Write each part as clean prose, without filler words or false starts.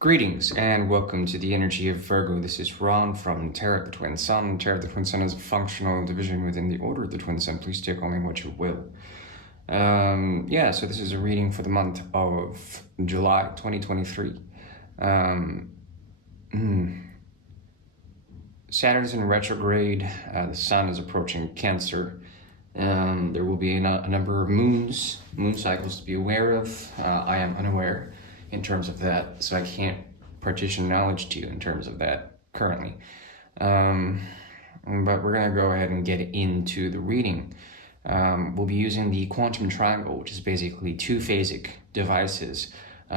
Greetings and welcome to the energy of Virgo. This is Ron from Tarot of the Twin Sun. Tarot of the Twin Sun is a functional division within the Order of the Twin Sun. Please take only what you will. So this is a reading for the month of July 2023. Saturn's in retrograde. The Sun is approaching Cancer. There will be a number of moon cycles to be aware of. I am unaware in terms of that, so I can't partition knowledge to you in terms of that currently. But we're going to go ahead and get into the reading. We'll be using the quantum triangle, which is basically two phasic devices,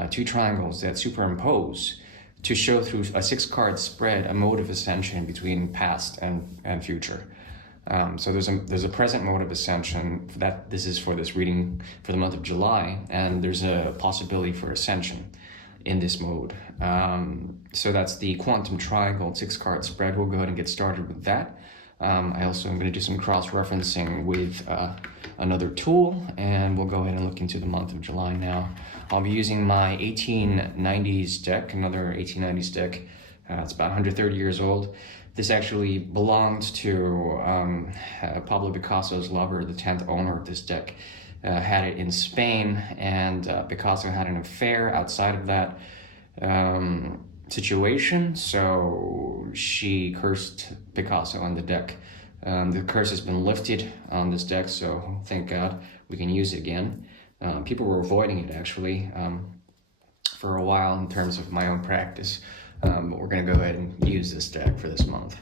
two triangles that superimpose to show through a 6-card spread a mode of ascension between past and future. So there's a present mode of ascension that this is for this reading for the month of July, and there's a possibility for ascension in this mode. So that's the quantum triangle 6-card spread. We'll go ahead and get started with that. I also am going to do some cross-referencing with another tool, and we'll go ahead and look into the month of July now. I'll be using my 1890s deck, another 1890s deck. It's about 130 years old. This actually belonged to Pablo Picasso's lover, the 10th owner of this deck. Had it in Spain, and Picasso had an affair outside of that situation, so she cursed Picasso on the deck. The curse has been lifted on this deck, so thank God we can use it again. People were avoiding it actually for a while in terms of my own practice. But we're going to go ahead and use this deck for this month.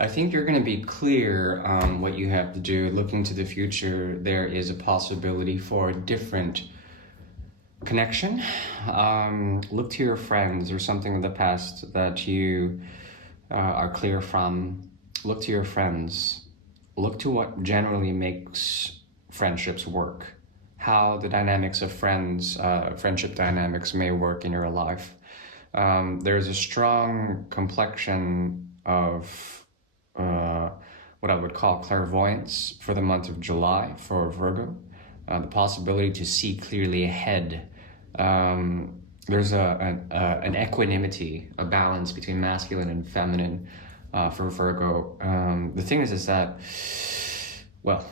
I think you're going to be clear on what you have to do. Looking to the future, there is a possibility for a different connection. Look to your friends or something in the past that you are clear from. Look to your friends. Look to what generally makes friendships work. How the dynamics of friendship dynamics may work in your life. There's a strong complexion of what I would call clairvoyance for the month of July for Virgo. The possibility to see clearly ahead. There's an equanimity, a balance between masculine and feminine for Virgo. The thing is that, well,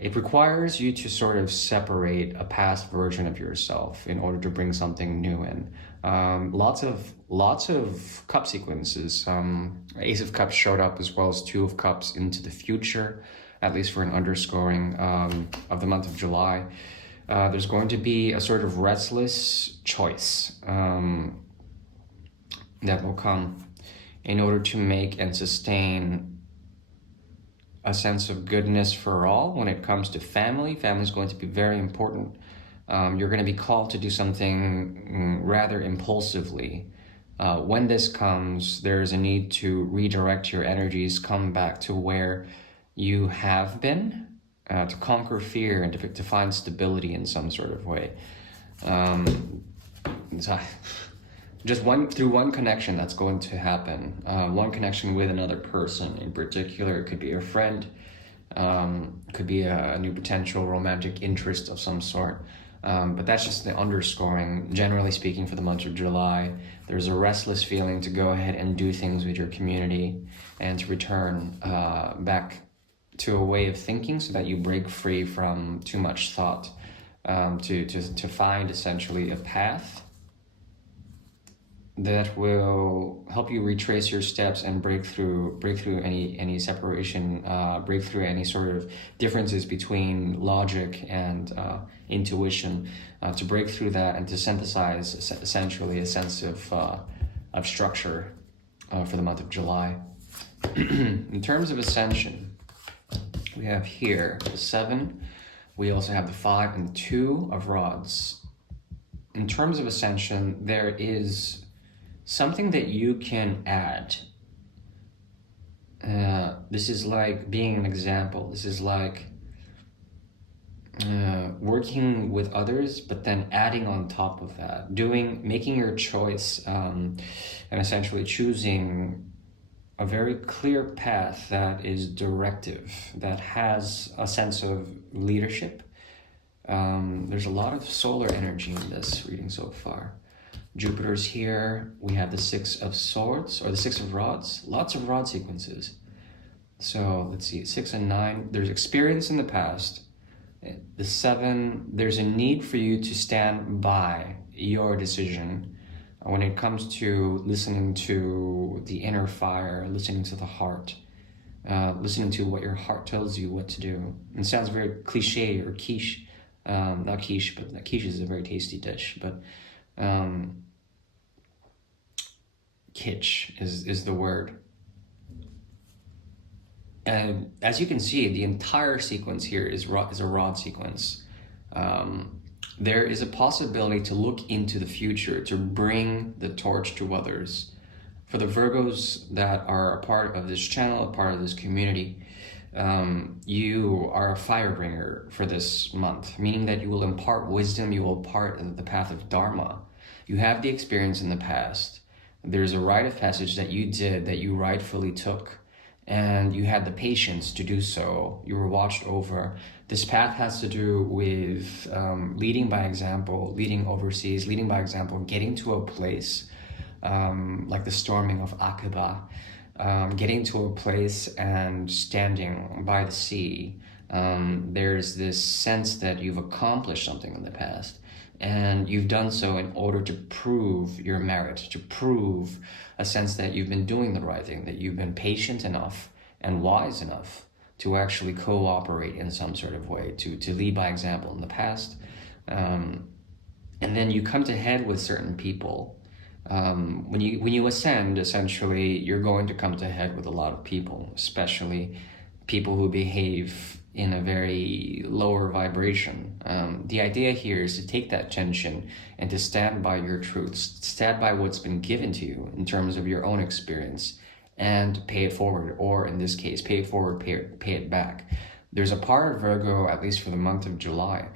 it requires you to sort of separate a past version of yourself in order to bring something new in. Lots of cup sequences. Ace of Cups showed up as well as Two of Cups into the future, at least for an underscoring of the month of July. There's going to be a sort of restless choice that will come in order to make and sustain a sense of goodness for all. When it comes to family is going to be very important. You're going to be called to do something rather impulsively. When this comes, there's a need to redirect your energies, come back to where you have been, to conquer fear and to find stability in some sort of way. Through one connection that's going to happen. One connection with another person in particular. It could be a friend, could be a new potential romantic interest of some sort. But that's just the underscoring. Generally speaking, for the month of July, there's a restless feeling to go ahead and do things with your community and to return back to a way of thinking so that you break free from too much thought. to find essentially a path that will help you retrace your steps and break through any separation, break through any sort of differences between logic and intuition, to break through that and to synthesize essentially a sense of structure for the month of July. In terms of ascension, we have here the 7. We also have the 5 and 2 of rods. In terms of ascension, there is something that you can add. This is like being an example. This is like working with others, but then adding on top of that, making your choice, and essentially choosing a very clear path that is directive, that has a sense of leadership. There's a lot of solar energy in this reading so far. Jupiter's here. We have the 6 of swords, or the 6 of rods. Lots of rod sequences. So let's see, 6 and 9. There's experience in the past. The 7, there's a need for you to stand by your decision when it comes to listening to the inner fire, listening to the heart, listening to what your heart tells you what to do. It sounds very cliche or quiche. Not quiche, but quiche is a very tasty dish, but kitsch is the word. And as you can see, the entire sequence here is a rod sequence. There is a possibility to look into the future, to bring the torch to others. For the Virgos that are a part of this channel, a part of this community, you are a fire bringer for this month, meaning that you will impart wisdom, you will impart the path of Dharma. You have the experience in the past. There's a rite of passage that you did, that you rightfully took, and you had the patience to do so. You were watched over. This path has to do with leading by example, leading overseas, leading by example, getting to a place like the storming of Aqaba, getting to a place and standing by the sea. There's this sense that you've accomplished something in the past, and you've done so in order to prove your merit, to prove a sense that you've been doing the right thing, that you've been patient enough and wise enough to actually cooperate in some sort of way, to lead by example in the past. And then you come to head with certain people. When you ascend, essentially, you're going to come to head with a lot of people, especially people who behave in a very lower vibration. The idea here is to take that tension and to stand by your truths, stand by what's been given to you in terms of your own experience, and pay it forward, or in this case, pay it forward, pay it back. There's a part of Virgo, at least for the month of July,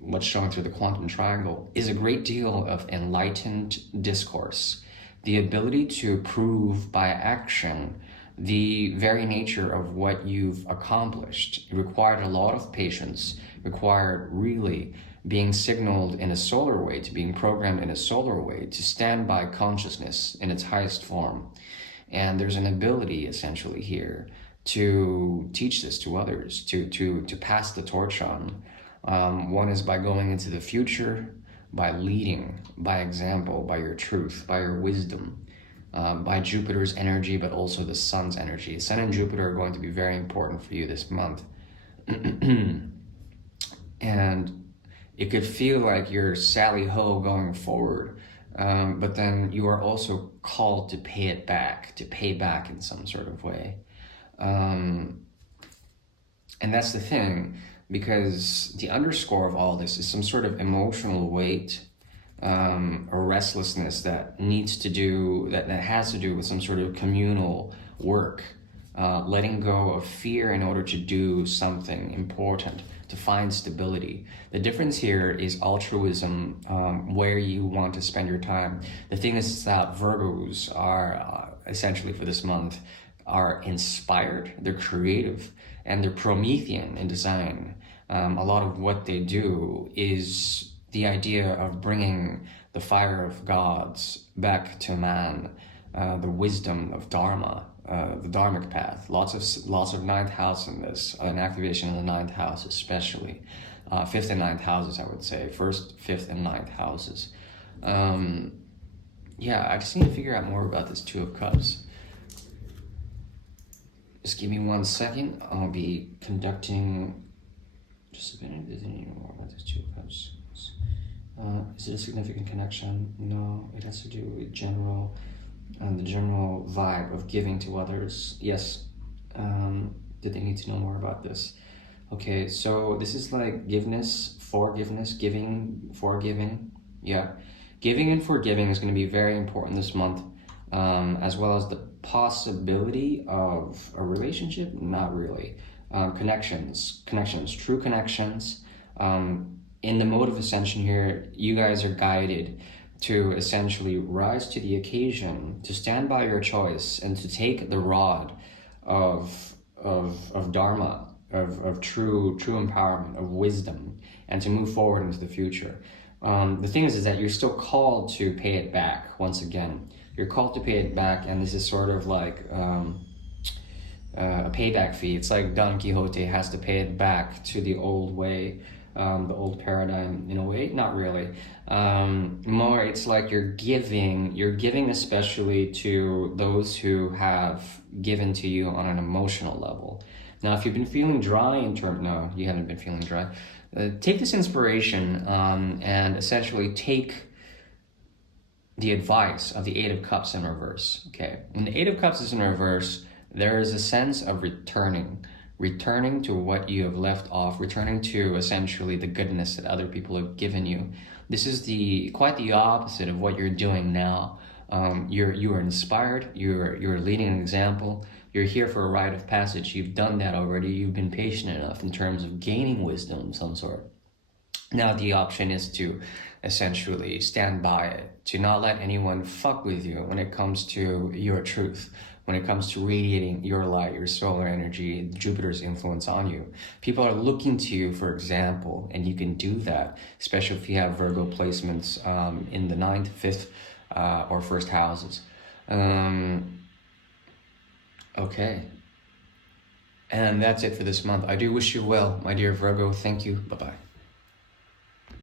what's showing through the quantum triangle, is a great deal of enlightened discourse. The ability to prove by action the very nature of what you've accomplished. It required a lot of patience, required really being signaled in a solar way, to being programmed in a solar way, to stand by consciousness in its highest form. And there's an ability essentially here to teach this to others, to pass the torch on. One is by going into the future, by leading, by example, by your truth, by your wisdom, by Jupiter's energy, but also the sun's energy. Sun and Jupiter are going to be very important for you this month. And it could feel like you're Sally Ho going forward, but then you are also called to pay it back, to pay back in some sort of way. And that's the thing, because the underscore of all this is some sort of emotional weight, a restlessness that needs to do, that has to do with some sort of communal work, letting go of fear in order to do something important, to find stability. The difference here is altruism, where you want to spend your time. The thing is that Virgos are essentially for this month are inspired, they're creative, and they're Promethean in design. A lot of what they do is the idea of bringing the fire of gods back to man, the wisdom of Dharma, the Dharmic path. Lots of ninth house in this, an activation in the ninth house especially. fifth and ninth houses, I would say. First, fifth, and ninth houses. Yeah, I just need to figure out more about this Two of Cups. Just give me 1 second. I'll be conducting just a minute. Does anything more about this Two of Cups? Is it a significant connection? No, it has to do with the general vibe of giving to others. Yes. Did they need to know more about this? Okay, so this is like forgiveness, giving, forgiving. Yeah. Giving and forgiving is going to be very important this month, as well as the possibility of a relationship. Not really. Connections, true connections. In the mode of ascension here, you guys are guided to essentially rise to the occasion, to stand by your choice, and to take the rod of dharma, of true empowerment, of wisdom, and to move forward into the future. The thing is that you're still called to pay it back. Once again, you're called to pay it back, and this is sort of like a payback fee. It's like Don Quixote has to pay it back to the old way, the old paradigm in a way. Not really. More, it's like you're giving especially to those who have given to you on an emotional level. Now, if you've been feeling dry no, you haven't been feeling dry. Take this inspiration and essentially take the advice of the Eight of Cups in reverse. Okay, when the Eight of Cups is in reverse, there is a sense of returning to what you have left off, returning to essentially the goodness that other people have given you. This is quite the opposite of what you're doing now. You are inspired. You're leading an example. You're here for a rite of passage. You've done that already. You've been patient enough in terms of gaining wisdom of some sort. Now the option is to essentially stand by it, to not let anyone fuck with you when it comes to your truth, when it comes to radiating your light, your solar energy, Jupiter's influence on you. People are looking to you for example, and you can do that, especially if you have Virgo placements in the 9th, 5th, or 1st houses. Okay. And that's it for this month. I do wish you well, my dear Virgo. Thank you. Bye-bye.